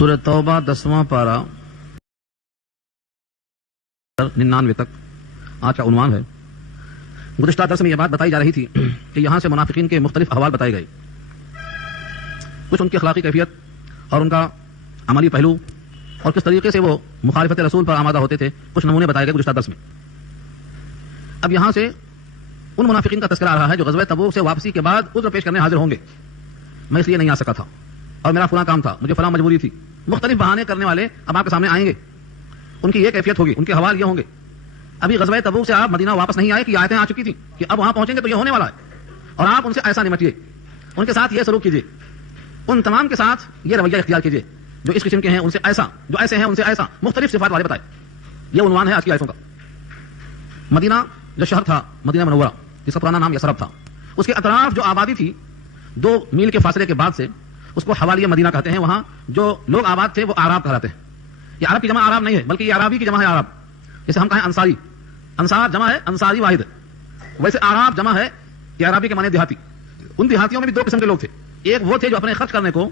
سورہ توبہ 10واں پارہ 99 تک آج کا عنوان ہے۔ گزشتہ درس میں یہ بات بتائی جا رہی تھی کہ یہاں سے منافقین کے مختلف احوال بتائے گئے، کچھ ان کی اخلاقی کیفیت اور ان کا عملی پہلو اور کس طریقے سے وہ مخالفت رسول پر آمادہ ہوتے تھے، کچھ نمونے بتائے گئے گزشتہ درس میں۔ اب یہاں سے ان منافقین کا تذکرہ آ رہا ہے جو غزوہ تبوک سے واپسی کے بعد عذر پیش کرنے حاضر ہوں گے، میں اس لیے نہیں آ سکا تھا اور میرا فلاں کام تھا، مجھے فلاں مجبوری تھی، مختلف بہانے کرنے والے اب آپ کے سامنے آئیں گے۔ ان کی یہ کیفیت ہوگی، ان کے حوال یہ ہوں گے۔ ابھی غزوہ تبوک سے آپ مدینہ واپس نہیں آئے کہ آیتیں آ چکی تھیں کہ اب وہاں پہنچیں گے تو یہ ہونے والا ہے، اور آپ ان سے ایسا نمٹیے، ان کے ساتھ یہ سلوک کیجیے، ان تمام کے ساتھ یہ رویہ اختیار کیجیے جو اس قسم کے ہیں ان سے ایسا، جو ایسے ہیں ان سے ایسا، مختلف صفات والے بتائے۔ یہ عنوان ہے آج کی آیتوں کا۔ مدینہ جو شہر تھا، مدینہ منورہ جس کا پرانا نام یثرب تھا، اس کے اطراف جو آبادی تھی 2 میل کے فاصلے کے بعد سے، اس کو حوالیہ مدینہ کہتے ہیں۔ وہاں جو لوگ آباد تھے وہ اعراب کہلاتے ہیں۔ یہ عرب کی جمع اعراب نہیں ہے بلکہ یہ عرابی کی جمع ہے اعراب، جیسے ہم کہیں انصاری، انصار جمع ہے انصاری واحد، ویسے اعراب جمع ہے یہ عرابی کے معنی دیہاتی۔ ان دیہاتیوں میں بھی 2 قسم کے لوگ تھے، ایک وہ تھے جو اپنے خرچ کرنے کو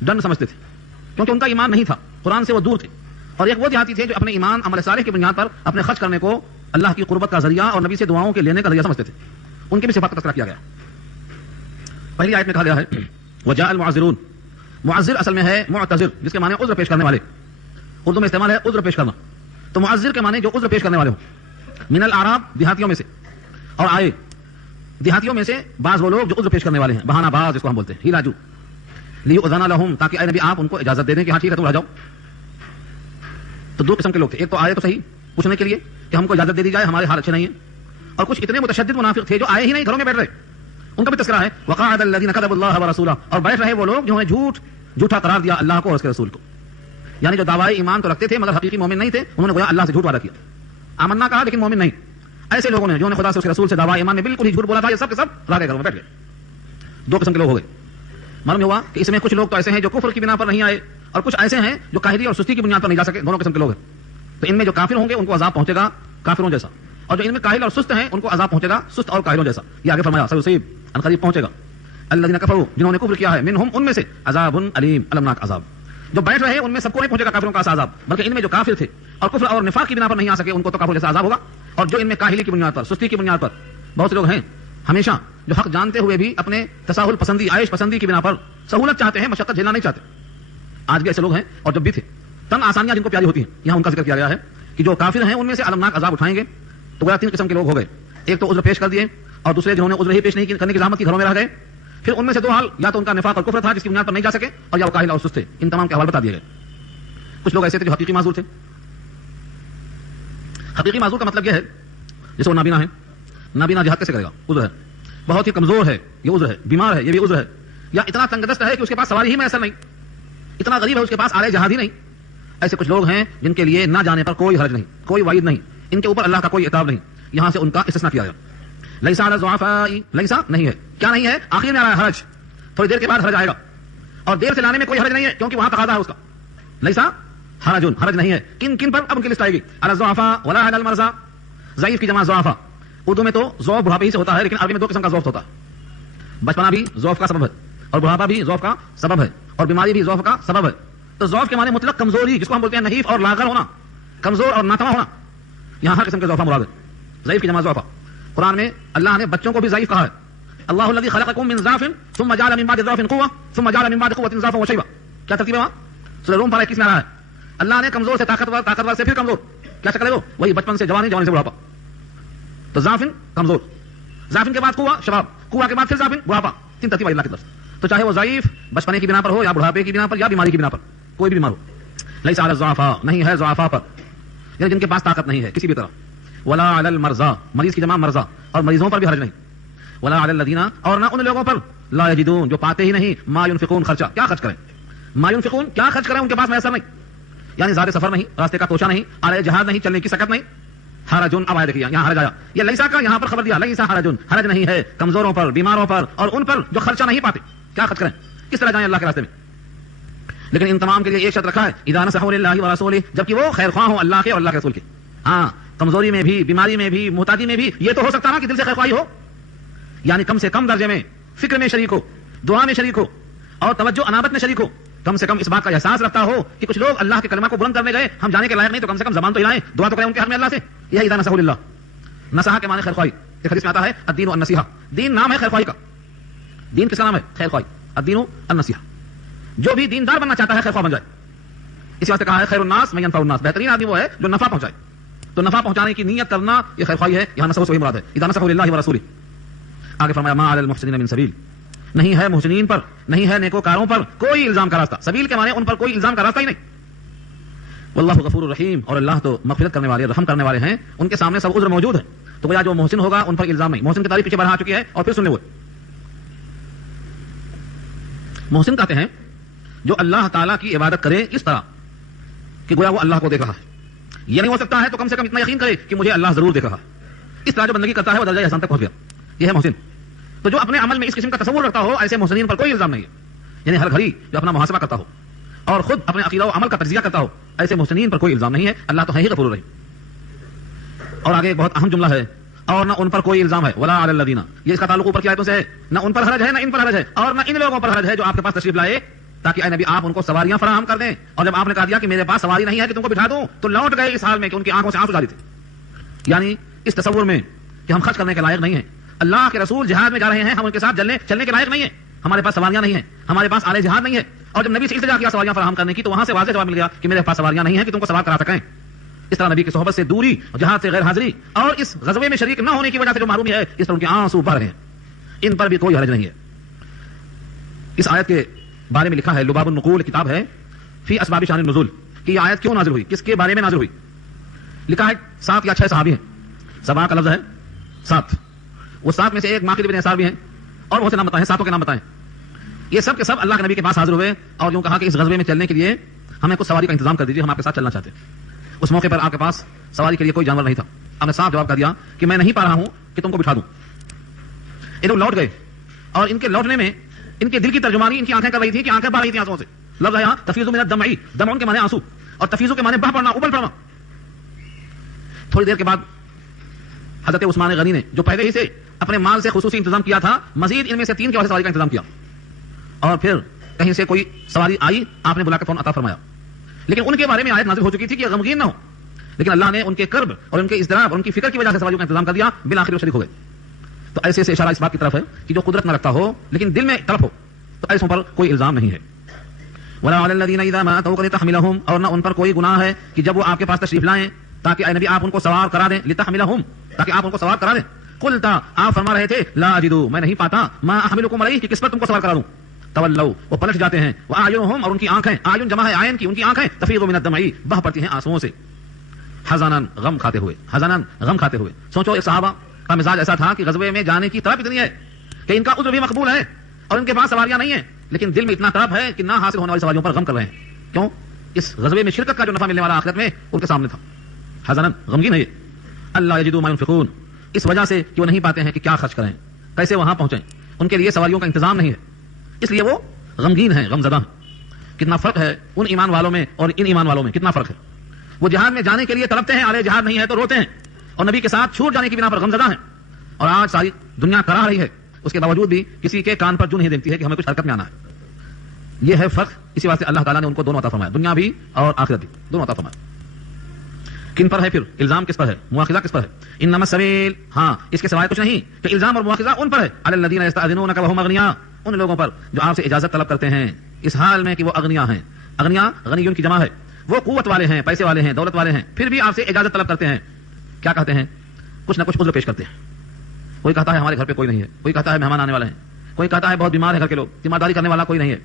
ڈنڈ سمجھتے تھے کیونکہ ان کا ایمان نہیں تھا، قرآن سے وہ دور تھے، اور ایک وہ دیہاتی تھے جو اپنے ایمان عمل صالح کی بنیاد پر اپنے خرچ کرنے کو اللہ کی قربت کا ذریعہ اور نبی سے دعاؤں کے لینے کا ذریعہ سمجھتے تھے۔ ان کی بھی صفات کا تذکرہ کیا گیا۔ پہلی آیت میں کہا گیا ہے وجاء المعذرون، معذر اصل میں ہے معتذر جس کے معنی عذر پیش کرنے والے، اردو میں استعمال ہے عذر پیش کرنا، تو معذر کے معنی جو عذر پیش کرنے والے ہوں، من الاعراب دیہاتیوں میں سے، اور آئے دیہاتیوں میں سے بعض وہ لوگ جو عذر پیش کرنے والے ہیں، بہانہ باز جس کو ہم بولتے ہیں، ہیلاجو، لیؤذن لهم تاکہ اے نبی آپ ان کو اجازت دے دیں کہ ہاں ٹھیک ہے تم رہ جاؤ۔ تو 2 قسم کے لوگ تھے، ایک تو آئے تو صحیح پوچھنے کے لیے کہ ہم کو اجازت دے دی جائے، ہمارے حال اچھے نہیں ہیں، اور کچھ اتنے متشدد منافق تھے جو آئے ہی نہیں، گھروں میں بیٹھ رہے، ان کا بھی تذکرہ ہے وقعد الذين كذبوا الله ورسوله، اور بیٹھ رہے وہ لوگ جنہوں نے جھوٹا قرار دیا اللہ کو اور اس کے رسول کو، یعنی جو دعوی ایمان تو رکھتے تھے مگر حقیقی مومن نہیں تھے، انہوں نے گویا اللہ سے جھوٹ وعدہ کیا، آمنا کہا لیکن مومن نہیں۔ ایسے لوگوں نے جنہوں نے خدا سے اس کے رسول سے دعوی ایمان میں بالکل ہی جھوٹ بولا تھا، یہ سب کے سب راہ گھروں میں بیٹھ گئے۔ 2 قسم کے لوگ ہو گئے۔ معلوم ہوا کہ اس میں کچھ لوگ تو ایسے ہیں جو کفر کی بنا پر نہیں آئے، اور کچھ ایسے ہیں جو کاہلی اور سستی کی بنیاد پر نہیں جا سکے، دونوں قسم کے لوگ ہیں۔ تو ان میں جو کافر ہوں گے ان کو عذاب پہنچے گا کافروں جیسا، اور جو ان میں کاہل اور سست ہیں ان کو عذاب پہنچے گا سست اور کاہلوں جیسا۔ یہ آگے فرمایا سیصیب ان قریب پہنچے گا الذین کفروا جنہوں نے کفر کیا ہے، منہم ان میں سے عذاب علیم المناک عذاب، جو بیٹھ رہے ان میں سب کو نہیں پہنچے گا کافروں کا عذاب، بلکہ ان میں جو کافر تھے اور کفر اور نفاق کی بنا پر نہیں آ سکے ان کو تو کافر جیسا عذاب ہوگا، اور جو ان میں کاہلی کی بنیاد پر، سستی کی بنیاد پر، بہت سے لوگ ہیں ہمیشہ جو حق جانتے ہوئے بھی اپنے تساہل پسندی، عائش پسندی کی بنا پر سہولت چاہتے ہیں، مشقت جھیلنا نہیں چاہتے۔ آج بھی ایسے لوگ ہیں اور جب بھی تھے، تن آسانیاں جن کو پیاری ہوتی ہیں، یہاں ان کا ذکر کیا گیا ہے کہ جو کافر ہیں ان میں سے المناک عذاب اٹھائیں گے۔ تو گویا 3 قسم کے لوگ ہو گئے، ایک تو عذر پیش کر دیے، اور دوسرے جنہوں نے عذر ہی پیش نہیں کرنے کی زحمت کی، گھروں میں رہ گئے۔ پھر ان میں سے 2 حال، یا تو ان کا نفاق اور کفر تھا جس کی بنیاد پر نہیں جا سکے، اور یا وہ کاہل اور سست تھے۔ ان تمام کے حوال بتا دیے گئے۔ کچھ لوگ ایسے تھے جو حقیقی معذور تھے۔ حقیقی معذور کا مطلب یہ ہے جیسے وہ نابینا ہے، نابینا جہاد کیسے کرے گا؟ عذر ہے، بہت ہی کمزور ہے، یہ عذر ہے، بیمار ہے، یہ بھی عذر ہے، یا اتنا تنگ دست ہے کہ اس کے پاس سواری ہی میسر نہیں، اتنا غریب ہے اس کے پاس آلے جہاد ہی نہیں۔ ایسے کچھ لوگ ہیں جن کے لیے نہ جانے پر کوئی حرج نہیں، کوئی وعید نہیں، ان کے اوپر اللہ کا کوئی عتاب نہیں۔ یہاں سے ان کا استثناء کیا گیا۔ لیسا علی الضعفاء، لیسا نہیں ہے، کیا نہیں ہے؟ آخر میں آ رہا ہے حرج، تھوڑی دیر کے بعد حرج آئے گا، اور دیر سے لانے میں کوئی حرج نہیں ہے کیونکہ وہاں تقاضا ہے اس کا۔ لیسا حرج، حرج نہیں ہے، کن کن پر؟ اب ان کی لسٹ آئے گی۔ علی الضعفاء ولا علی المرضى، ضعیف کی جمع ضعفاء، اردو میں تو ضعف بڑھاپے ہی سے ہوتا ہے، لیکن عربی میں 2 قسم کا ضعف ہوتا ہے، بچپنا بھی ضعف کا سبب ہے، اور بڑھاپا بھی ضعف کا سبب ہے، اور بیماری بھی ضعف کا سبب ہے۔ تو ضعف کے معنی مطلق کمزوری، جس کو ہم بولتے ہیں نحیف اور لاغر ہونا، کمزور اور ناتواں ہونا، یہاں ہر قسم کے ضعف مراد ہے۔ ضعیف کی جمع ضعفاء، قرآن میں اللہ نے بچوں کو بھی ضعیف کہا ہے، اللہ الذی خلقکم من ضعف ثم جعل من بعد ضعف قوة ثم جعل من بعد قوة ضعفا وشیبا، کیا ترتیب ہے وہاں؟ سورہ روم پارہ 21 میں آ رہا ہے اللہ نے کمزور سے طاقتور، طاقتور سے پھر کمزور، کیا شکل ہے وہ؟ وہی بچپن سے جوانی، جوانی سے بڑھاپا۔ تو ضعف کمزور، ضعف کے بعد قوة شباب، قوة کے بعد پھر ضعف بڑھاپا، 3 ترتیب اللہ کی طرف۔ تو چاہے وہ ضعیف بچپنے کی بنا پر ہو، یا بڑھاپے کی بنا پر، یا بیماری کی بنا پر، کوئی بھی بیمار ہو، لیس علی الضعفاء نہیں ہے ضعفاء پر، یعنی جن کے پاس طاقت نہیں ہے کسی بھی طرح، ولا علی المرضى مریض کی جمع مرضى، اور مریضوں پر بھی حرج نہیں، ولا علی الذین، اور نہ ان لوگوں پر، لا یجدون جو پاتے ہی نہیں، ما ينفقون خرچہ، کیا خرچ کریں، ما ينفقون کیا خرچ کریں، ان کے پاس میسر نہیں، یعنی زاد سفر نہیں، راستے کا توشہ نہیں، آلے جہاد نہیں، چلنے کی سکت نہیں۔ حرجن، اب آیا دیکھیے یہاں حرج آیا، یہ لیسا کا یہاں پر خبر دیا، لیسا حرجن، حرج نہیں ہے کمزوروں پر، بیماروں پر، اور ان پر جو خرچہ نہیں پاتے، کیا خرچ کریں، کس طرح جائیں اللہ کے راستے میں۔ لیکن ان تمام کے لیے ایک شرط رکھا ہے، اذا نصحوا للہ ورسولہ، جبکہ وہ خیر خواہ ہوں اللہ کے اور اللہ کے رسول کے۔ ہاں کمزوری میں بھی، بیماری میں بھی، محتاجی میں بھی، یہ تو ہو سکتا نا کہ دل سے خیر خواہی ہو، یعنی کم سے کم درجے میں فکر میں شریک ہو، دعا میں شریک ہو، اور توجہ انابت میں شریک ہو، کم سے کم اس بات کا احساس رکھتا ہو کہ کچھ لوگ اللہ کے کلمہ کو بلند کرنے گئے, ہم جانے کے لائق نہیں, تو کم سے کم زبان تو ہلائیں, دعا تو کریں ان کے حق میں اللہ سے. یہی اذا نصحوا للہ. نصحہ کے معنی خیر خواہی. ایک حدیث میں آتا ہے الدین النصیحہ, دین نام ہے خیر خواہی کا. دین کس کا نام ہے؟ خیر خواہی. الدین النصیحہ. جو بھی دیندار بننا چاہتا ہے خیر خواہ بن جائے. اس واسطے کہا ہے خیر الناس من ينفع الناس, بہترین آدمی وہ ہے جو نفع پہنچائے. تو نفع پہنچانے کی نیت کرنا یہ خیر خواہی ہے. یہاں نصح وہی مراد ہے, اذا نصحوا للہ ورسولہ. آگے فرمایا ما علی المحسنین من سبیل, نہیں ہے محسنین پر, نہیں ہے نیکوکاروں پر کوئی الزام کا راستہ. سبیل کے معنی ان پر کوئی الزام کا راستہ ہی نہیں. واللہ غفور الرحیم, اور اللہ تو مغفرت کرنے والے, رحم کرنے والے ہیں. ان کے سامنے سب عذر موجود ہے. تو گویا جو محسن ہوگا ان پر الزام نہیں. محسن کی تعریف پیچھے بڑھا چکی ہے اور پھر سننے ہوئے. محسن کہتے ہیں جو اللہ تعالیٰ کی عبادت کرے اس طرح کہ گویا وہ اللہ کو دیکھ رہا ہے. یہ نہیں ہو سکتا ہے تو کم سے کم اتنا یقین کرے کہ مجھے اللہ ضرور دیکھ رہا ہے. اس طرح جو بندگی کرتا ہے وہ درجہ احسان تک پہنچ گیا. یہ ہے محسن. تو جو اپنے عمل میں اس قسم کا تصور رکھتا ہو, ایسے محسنین پر کوئی الزام نہیں ہے. یعنی ہر گھڑی جو اپنا محاسبہ کرتا ہو اور خود اپنے عقیدہ و عمل کا تجزیہ کرتا ہو, ایسے محسنین پر کوئی الزام نہیں ہے. اللہ تو ہے ہی غفور الرحیم. اور آگے ایک بہت اہم جملہ ہے, اور نہ ان پر کوئی الزام ہے. ولا علی الذین, یہ اس کا تعلق اوپر کی آیتوں سے ہے. نہ ان پر حرج ہے, نہ ان پر حرج ہے, اور نہ ان لوگوں پر حرج ہے جو آپ کے پاس تشریف لائے تاکہ اے نبی آپ ان کو سواریاں فراہم کر دیں. اور جب آپ نے کہا دیا کہ میرے پاس سواری نہیں ہے کہ تم کو بٹھا دوں, تو لوٹ گئے اس حال میں کہ ان کی آنکھوں سے آنسو جاری تھے. یعنی اس تصور میں کہ ہم خرچ کرنے کے لائق نہیں ہیں. اللہ کے رسول جہاد میں جا رہے ہیں, ہم ان کے ساتھ چلنے کے لائق نہیں ہیں. ہمارے پاس سواریاں نہیں ہیں, ہمارے پاس آلے جہاد نہیں ہے. اور جب نبی سے التجا کیا سواریاں فراہم کرنے کی, تو وہاں سے واضح جواب مل گیا کہ میرے پاس سواریاں نہیں ہیں کہ تم کو سوار کرا سکیں. اس طرح نبی کی صحبت سے دوری, جہاد سے غیر حاضری اور اس غزوے میں شریک نہ ہونے کی وجہ سے جو معرومی ہے, اس پر ان کے آنسو بہ رہے ہیں. ان پر بھی کوئی حرج نہیں ہے. اس آیت کے بارے میں لکھا ہے, لباب النقول کتاب ہے فی اسباب شان النزول, کہ یہ آیت کیوں نازل ہوئی, کس کے بارے میں نازل ہوئی. لکھا ہے 7 یا 6 صحابی ہیں. سبا کا لفظ ہے 7. وہ 7 میں سے ایک ماقد بن یسار بھی ہیں, اور بہت سے نام بتائیں, 7 کے نام بتائیں. یہ سب کے سب اللہ کے نبی کے پاس حاضر ہوئے اور یوں کہا کہ اس غزوے میں چلنے کے لیے ہمیں کچھ سواری کا انتظام کر دیجیے, ہم آپ کے ساتھ چلنا چاہتے ہیں. اس موقع پر آپ کے پاس سواری کے لیے کوئی جانور نہیں تھا. آپ نے صاف جواب کر دیا کہ میں نہیں پا رہا ہوں کہ تم کو بٹھا دوں. یہ لوگ لوٹ گئے, اور ان کے لوٹنے میں ان کے دل کی ترجمانی ان کی آنکھیں کر رہی تھی کہ آنکھیں بہ رہی تھیں آنسوؤں سے. لفظ ہے یہاں تفیض من الدمع, دمعون کے معنی آنسو, اور تفیض کے معنی بہ پڑنا, ابل پڑنا. تھوڑی دیر کے بعد حضرت عثمان غنی نے, جو پہلے ہی سے اپنے مال سے خصوصی انتظام کیا تھا, مزید ان میں سے 3 کے واسطے سواری کا انتظام کیا. اور پھر کہیں سے کوئی سواری آئی, آپ نے بلا کے فون عطا فرمایا. لیکن ان کے بارے میں آیت نازل ہو چکی تھی کہ غمگین نہ ہو, لیکن اللہ نے ان کے کرب اور ان کے اضطراب اور ان کی فکر کی وجہ سے سواریوں کا انتظام کر دیا. بالآخر وہ شریک ہو گئے. تو ایسے سے اشارہ اس بات کی طرف ہے کہ جو قدرت نہ رکھتا ہو لیکن دل میں طرف ہو, تو ایسوں پر کوئی الزام نہیں ہے. ولا علی الذین اذا ما اتوک لتحملهم, اور نہ ان پر کوئی گناہ ہے کہ جب وہ آپ کے پاس تشریف لائیں تاکہ اے نبی آپ ان کو سوار کرا دیں, لتحملهم, تاکہ آپ ان کو سوار کرا دیں. قلتا, آپ فرما رہے تھے, لا اجدو, میں نہیں پاتا, ما احملکم علیہ, کہ کس پر تم کو سوار کرا دوں. تولوا, وہ پلٹ جاتے ہیں. واعینهم, اور ان کی آنکھیں, اعین جمع ہے عین کی, ان کی آنکھیں تفیض من الدمع, بہ پڑتی ہیں آنسوؤں سے. حزنن, غم کھاتے ہوئے, حزنن, غم کھاتے ہوئے. سوچو ایک صحابہ کا مزاج ایسا تھا کہ غزوے میں جانے کی طلب اتنی ہے کہ ان کا عذر بھی مقبول ہے اور ان کے پاس سواریاں نہیں ہیں, لیکن دل میں اتنا طلب ہے کہ نہ حاصل ہونے والی سواریوں پر غم کر رہے ہیں. کیوں؟ اس غزوے میں شرکت کا جو نفع ملنے والا آخرت میں ان کے سامنے تھا. حزنن, غمگین ہے یہ. اللہ یجدوا ما ينفقون, اس وجہ سے کہ وہ نہیں پاتے ہیں کہ کیا خرچ کریں, کیسے وہاں پہنچیں. ان کے لیے سواریوں کا انتظام نہیں ہے, اس لیے وہ غمگین ہیں, غمزدہ ہیں. کتنا فرق ہے ان ایمان والوں میں اور ان ایمان والوں میں, کتنا فرق ہے. وہ جہاد میں جانے کے لیے تڑپتے ہیں, آلے جہاد نہیں ہے تو روتے ہیں, اور نبی کے ساتھ چھوٹ جانے کی بنا پر غمزدہ ہیں. اور آج ساری دنیا کرا رہی ہے, اس کے باوجود بھی کسی کے کان پر جو نہیں دیکھتی ہے کہ ہمیں کچھ حرکت میں آنا ہے. یہ ہے فرق. اسی واسطے اللہ تعالیٰ نے ان کو دونوں عطا فرمایا, دنیا بھی اور آخرت بھی, دونوں عطا فرمایا. کن پر ہے پھر الزام, کس پر ہے, مواخذہ کس پر ہے. انما السبیل, ہاں اس کے سوائے کچھ نہیں کہ الزام اور مواخذہ ان پر ہے. علی الذین یستأذنونک وهم اغنیاء, ان لوگوں پر جو آپ سے اجازت طلب کرتے ہیں اس حال میں کہ وہ اغنیاء ہیں. اغنیاء, غنیون کی جمع ہے, وہ قوت والے ہیں, پیسے والے ہیں, دولت والے ہیں, پھر بھی آپ سے اجازت طلب کرتے ہیں. کیا کہتے ہیں؟ کچھ نہ کچھ عذر پیش کرتے ہیں. کوئی کہتا ہے ہمارے گھر پہ کوئی نہیں ہے, کوئی کہتا ہے مہمان آنے والے ہیں, کوئی کہتا ہے بہت بیمار ہے گھر کے لوگ, ذمہ داری کرنے والا کوئی نہیں ہے.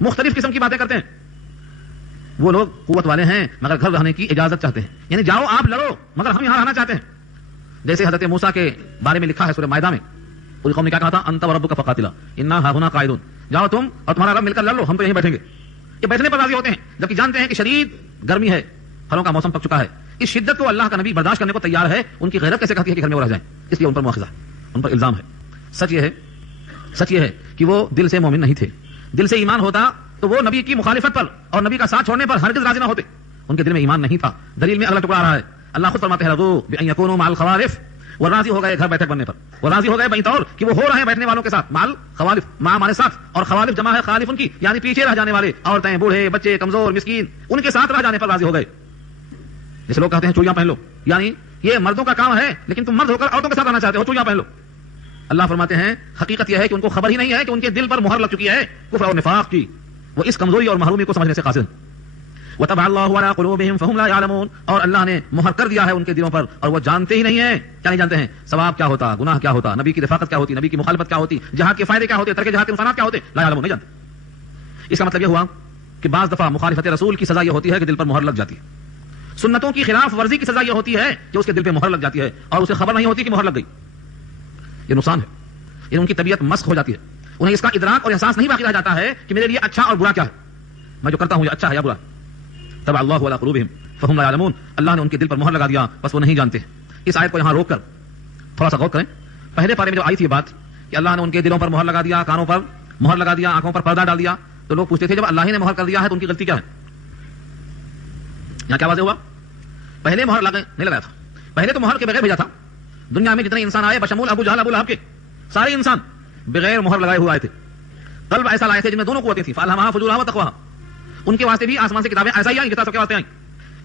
مختلف قسم کی باتیں کرتے ہیں. وہ لوگ قوت والے ہیں مگر گھر رہنے کی اجازت چاہتے ہیں, یعنی جاؤ آپ لڑو مگر ہم یہاں رہنا چاہتے ہیں. جیسے حضرت موسیٰ کے بارے میں لکھا ہے سورہ مائدہ میں, پوری قوم نے کیا کہا تھا, انت وربک فقاتلا انا ہاہنا قاعدون, جاؤ تم اور تمہارا رب مل کر لڑ لو, ہم تو یہیں بیٹھیں گے. یہ بیٹھنے پر راضی ہوتے ہیں جبکہ جانتے ہیں کہ شدید گرمی ہے, پھلوں کا موسم پک چکا ہے. اس شدت کو اللہ کا نبی برداشت کرنے کو تیار ہے. ان کی غیرت کیسے کہتی ہے کہ گھر میں وہ رہ جائیں, اس لیے ان پر مواخذہ, ان پر الزام ہے. سچ یہ ہے کہ وہ دل سے مومن نہیں تھے. دل سے ایمان ہوتا تو وہ نبی کی مخالفت پر اور نبی کا ساتھ چھوڑنے پر ہرگز راضی نہ ہوتے. ان کے دل میں ایمان نہیں تھا. دلیل میں اگلا ٹکڑا آ رہا ہے. اللہ خود فرماتے ہیں رضوا بان یکونوا مع الخوالف, وہ راضی ہو گئے گھر بیٹھک بننے پر، وہ راضی ہو گئے بہت اور کہ وہ ہو رہے ہیں بیٹھنے والوں کے ساتھ، مال خوالف، ماں مانے ساتھ، اور خوالف جمع ہے خالف ان کی، یعنی پیچھے رہ جانے والے، عورتیں، بوڑھے، بچے، کمزور، مسکین، ان کے ساتھ رہ جانے پر راضی ہو گئے. جیسے لوگ کہتے ہیں چوڑیاں پہن لو، یعنی یہ مردوں کا کام ہے لیکن تم مرد ہو کر عورتوں کے ساتھ رہنا چاہتے ہو، چوڑیاں پہن لو. اللہ فرماتے ہیں حقیقت یہ ہے کہ ان کو خبر ہی نہیں ہے کہ ان کے دل پر مہر لگ چکی ہے کفر اور نفاق کی، وہ اس کمزوری اور محرومی کو سمجھنے سے قاصر ہیں. وَطَبَعَ اللَّهُ عَلَىٰ قُلُوبِهِمْ فَهُمْ لَا يَعْلَمُونَ، اور اللہ نے مہر کر دیا ہے ان کے دلوں پر اور وہ جانتے ہی نہیں ہیں. کیا نہیں جانتے ہیں؟ ثواب کیا ہوتا، گناہ کیا ہوتا، نبی کی رفاقت کیا ہوتی، نبی کی مخالفت کیا ہوتی، جہاد کے فائدے کیا ہوتے، ترک جہاد کے نقصانات کیا ہوتے، لا يعلمون، نہیں جانتے. اس کا مطلب یہ ہوا کہ بعض دفعہ مخالفت رسول کی سزا یہ ہوتی ہے کہ دل پر مہر لگ جاتی ہے، سنتوں کی خلاف ورزی کی سزا یہ ہوتی ہے کہ اس کے دل پہ مہر لگ جاتی ہے اور اسے خبر نہیں ہوتی کہ مہر لگ گئی. یہ نقصان ہے، یہ ان کی طبیعت مسخ ہو جاتی ہے، انہیں اس کا ادراک اور احساس نہیں باقی رہ جاتا ہے کہ میرے لیے اچھا اور برا کیا ہے، میں جو کرتا ہوں یہ اچھا ہے یا برا. تبع اللہ علی قلوبہم فہم لا یعلمون، اللہ نے ان کے دل پر مہر لگا دیا بس وہ نہیں جانتے. اس آیت کو یہاں روک کر تھوڑا سا غور کریں. پہلے پارے میں جو آئی تھی بات کہ اللہ نے ان کے دلوں پر مہر لگا دیا، کانوں پر مہر لگا دیا، آنکھوں پر پردہ ڈال دیا، تو لوگ پوچھتے تھے جب اللہ ہی نے مہر کر دیا ہے تو ان کی غلطی کیا ہے؟ یہاں کیا واضح ہوا؟ پہلے مہر نہیں لگایا تھا، پہلے تو مہر کے بغیر بھیجا تھا. دنیا میں جتنے انسان آئے بشمول ابو جہل ابو لہب کے سارے انسان بغیر مہر لگائے ہوئے آئے تھے. قلب ایسا لائے تھے جن میں دونوں قوتیں تھیں، فالہمہا فجورہا وتقواہا. ان کے واسطے بھی آسمان سے کتابیں ایسا ہی آئیں جتنا سب کے واسطے آئیں.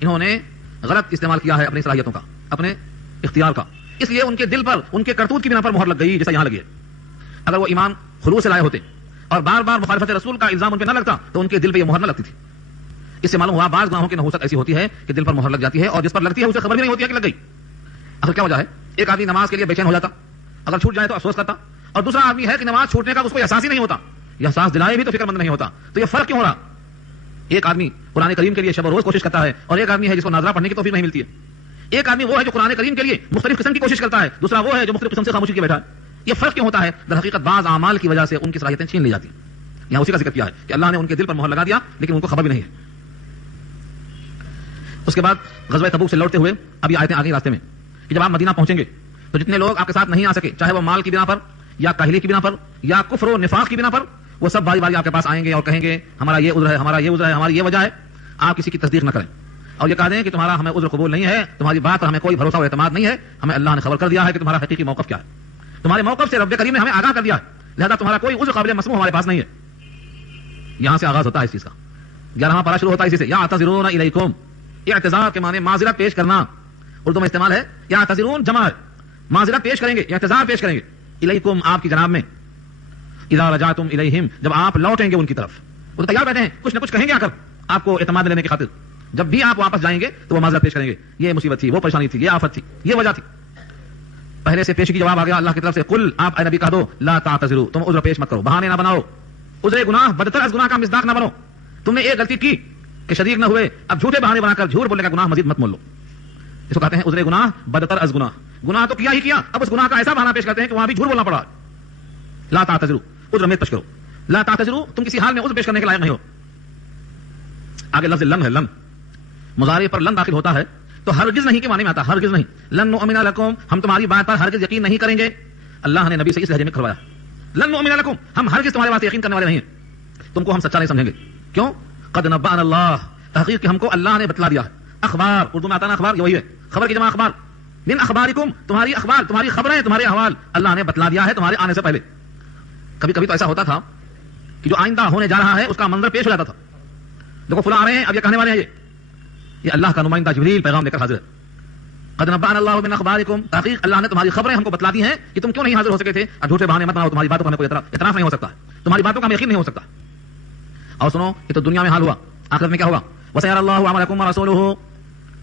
انہوں نے غلط استعمال کیا ہے اپنی صلاحیتوں کا، اپنے اختیار کا، اس لیے ان کے دل پر ان کے کرتوت کی بنا پر مہر لگ گئی جیسا یہاں لگی ہے. اگر وہ ایمان خلوص سے لائے ہوتے اور بار بار مخالفت رسول کا الزام ان پہ نہ لگتا تو ان کے دل پہ یہ مہر نہ لگتی تھی. اس سے معلوم ہوا بعض گناہوں کی نحوست ایسی ہوتی ہے کہ دل پر مہر لگ جاتی ہے اور جس پر لگتی ہے اسے خبر بھی نہیں ہوتی ہے کہ لگ گئی. اصل کیا وجہ ہے؟ ایک آدمی نماز کے لیے بے چین ہو جاتا، اگر چھوٹ جائے تو افسوس کرتا، اور دوسرا آدمی ہے کہ نماز چھوٹنے کا اس کو احساس ہی نہیں ہوتا، یہ احساس دلائے بھی تو فکر مند نہیں ہوتا. تو یہ فرق کیوں ہو رہا؟ ایک آدمی قرآن کریم کے لیے شب و روز کوشش کرتا ہے اور ایک آدمی ہے جس کو ناظرہ پڑھنے کی توفیق نہیں ملتی ہے. ایک آدمی وہ ہے جو قرآن کریم کے لیے مختلف قسم کی کوشش کرتا ہے، دوسرا وہ ہے جو مختلف قسم سے خاموشی کے بیٹھا ہے. یہ فرق کیوں ہوتا ہے؟ در حقیقت بعض اعمال کی وجہ سے ان کی صلاحیتیں چھین لی جاتی ہیں. یہاں اسی کا ذکر کیا ہے کہ اللہ نے ان کے دل پر مہر لگا دیا لیکن ان کو خبر بھی نہیں ہے. اس کے بعد غزوہ تبوک سے لوٹتے ہوئے اب یہ آیتیں آ گئی راستے میں کہ جب آپ مدینہ پہنچیں گے تو جتنے لوگ آپ کے ساتھ نہیں آ سکے، چاہے وہ مال کی بنا پر یا کاہلی کی بنا پر یا کفر و نفاق کی بنا پر، وہ سب باری باری آپ کے پاس آئیں گے اور کہیں گے ہمارا یہ عذر ہے، ہمارا یہ عذر ہے، ہماری یہ وجہ ہے. آپ کسی کی تصدیق نہ کریں اور یہ کہہ دیں کہ تمہارا ہمیں عذر قبول نہیں ہے، تمہاری بات پر ہمیں کوئی بھروسہ و اعتماد نہیں ہے. ہمیں اللہ نے خبر کر دیا ہے کہ تمہارا حقیقی موقف کیا ہے، تمہارے موقف سے رب کریم نے ہمیں آگاہ کر دیا ہے، لہذا تمہارا کوئی عذر قابل مسموع ہمارے پاس نہیں ہے. یہاں سے آغاز ہوتا ہے اس چیز کا. 11واں پارہ شروع ہوتا ہے اسی سے، یعتذرون الیکم. اعتذار کے معنی معذرت پیش کرنا، اردو میں استعمال ہے. یعتذرون جمع ہے، معذرت پیش کریں گے، اعتذار پیش کریں گے. الیکم آپ کی جناب میں، اذا رجعتم الیہم جب آپ لوٹیں گے ان کی طرف، وہ تیار بیٹھے ہیں، کچھ نہ کچھ کہیں گے آ کر آپ کو اعتماد لینے کی خاطر. جب بھی آپ واپس جائیں گے تو وہ معذرت پیش کریں گے، یہ مصیبت تھی، وہ پریشانی تھی، یہ آفت تھی، یہ وجہ تھی. پہلے سے پیش کی جواب آ گیا اللہ کی طرف سے، قل آپ اے نبی کہہ دو لا تعتذروا، تم عذر پیش مت کرو، بہانے نہ بناؤ. عذر گناہ بدتر از گناہ کا مصداق نہ بنو. تم نے ایک غلطی کی کہ شریک نہ ہوئے، اب جھوٹے بہانے بنا کر جھوٹ بولنے کا گناہ مزید مت مول لو. اس کو کہتے ہیں عذر گناہ بدتر از گناہ. گناہ تو کیا ہی کیا، اب اس گناہ کا ایسا بہانہ پیش کرتے ہیں کہ وہاں بھی جھوٹ بولنا پڑا. لا تعتذروا، عذر مت پیش کرو. لا تعتذروا، تم کسی حال میں عذر پیش کرنے کے لائق نہیں ہو. آگے لفظ لن ہے، لن مضارع پر لن داخل ہوتا ہے تو ہرگز نہیں کے معنی میں آتا، ہرگز نہیں. لن نؤمن لکم، ہم تمہاری بات پر ہرگز یقین نہیں کریں گے. اللہ نے نبی سے اس لہجے میں کروایا، لن نؤمن لکم، ہم ہرگز تمہارے بات یقین کرنے والے نہیں ہیں، تم کو ہم سچا نہیں سمجھیں گے. کیوں؟ قد نبأنا اللہ، تحقیق کہ ہم کو اللہ نے بتلا دیا. اخبار اردو میں آتا نا اخبار، یہ وہی ہے، خبر کی جمع اخبار. من اخبارکم، تمہاری اخبار، تمہاری خبریں، تمہارے احوال اللہ نے بتلا دیا ہے تمہارے آنے سے پہلے. کبھی کبھی تو ایسا ہوتا تھا کہ جو آئندہ ہونے جا رہا ہے اس کا منظر پیش ہو جاتا تھا. دیکھو فلاں آ رہے ہیں، اب یہ کہنے والے ہیں، یہ اللہ کا نمائندہ جبریل پیغام لے کر حاضر ہے. قد نبأنا اللہ من اخبارکم، تحقیق اللہ نے تمہاری خبریں ہم کو بتلا دی ہیں کہ تم کیوں نہیں حاضر ہو سکے تھے. اور جھوٹے بہانے مت بناؤ، تمہاری باتوں کا ہمیں کوئی اعتراف نہیں ہو سکتا، تمہاری باتوں کا ہمیں یقین نہیں ہو سکتا. اور سنو، یہ تو دنیا میں حال ہوا، آخرت میں کیا ہوگا؟ وسيرى الله عملكم ورسوله.